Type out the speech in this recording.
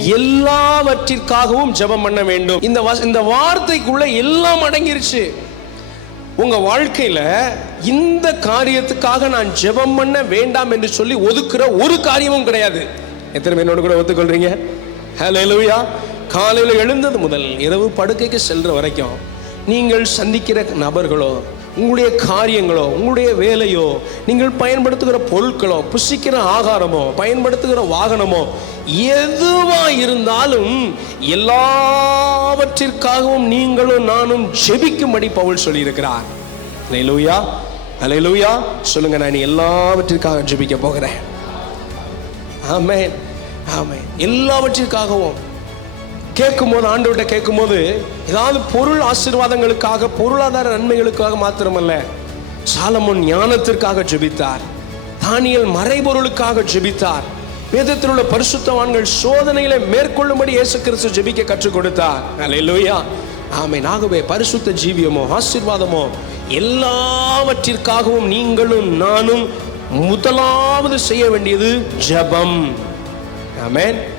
எல்லாவற்றிற்காகவும் ஜெபம் பண்ண வேண்டும். இந்த வார்த்தைக்குள்ள எல்லாம் அடங்கிருச்சு. உங்க வாழ்க்கையில இந்த காரியத்துக்காக நான் ஜெபம் பண்ண வேண்டாம் என்று சொல்லி ஒதுக்குற ஒரு காரியமும் கிடையாது. எத்தனை பேர் என்னோட கூட ஒத்துக்கொள்றீங்க? ஹல்லேலூயா. காலையில எழுந்தது முதல் இரவு படுக்கைக்கு செல்ற வரைக்கும் நீங்கள் சந்திக்கிற நபர்களோ, உங்களுடைய காரியங்களோ, உங்களுடைய வேலையோ, நீங்கள் பயன்படுத்துகிற பொருட்களோ, புசிக்கிற ஆகாரமோ, பயன்படுத்துகிற வாகனமோ, எதுவா இருந்தாலும் எல்லாவற்றிற்காகவும் நீங்களும் நானும் ஜெபிக்கும்படி பவுல் சொல்லியிருக்கிறார். அல்லேலூயா, அல்லேலூயா. சொல்லுங்க, நான் எல்லாவற்றிற்காக ஜெபிக்க போகிறேன். ஆமென், ஆமென். எல்லாவற்றிற்காகவும் கேட்கும்போது, ஆண்டவர்கிட்ட கேட்கும்போது, ஏதாவது பொருள் ஆசீர்வாதங்களுக்காக, பொருளாதார நன்மைகளுக்காக மாத்திரமல்ல. சாலமோன் ஞானத்திற்காக ஜெபித்தார். தானியேல் மறைபொருளுக்காக ஜெபித்தார். வேதத்தில் உள்ள பரிசுத்தவான்கள் சோதனையில மேற்கொள்ளும்படி இயேசு கிறிஸ்து ஜெபிக்க கற்றுக் கொடுத்தார். அல்லேலூயா, ஆமென். ஆகவே பரிசுத்த ஜீவியமோ ஆசீர்வாதமோ எல்லாவற்றிற்காகவும் நீங்களும் நானும் முதலாவது செய்ய வேண்டியது ஜெபம். ஆமென்.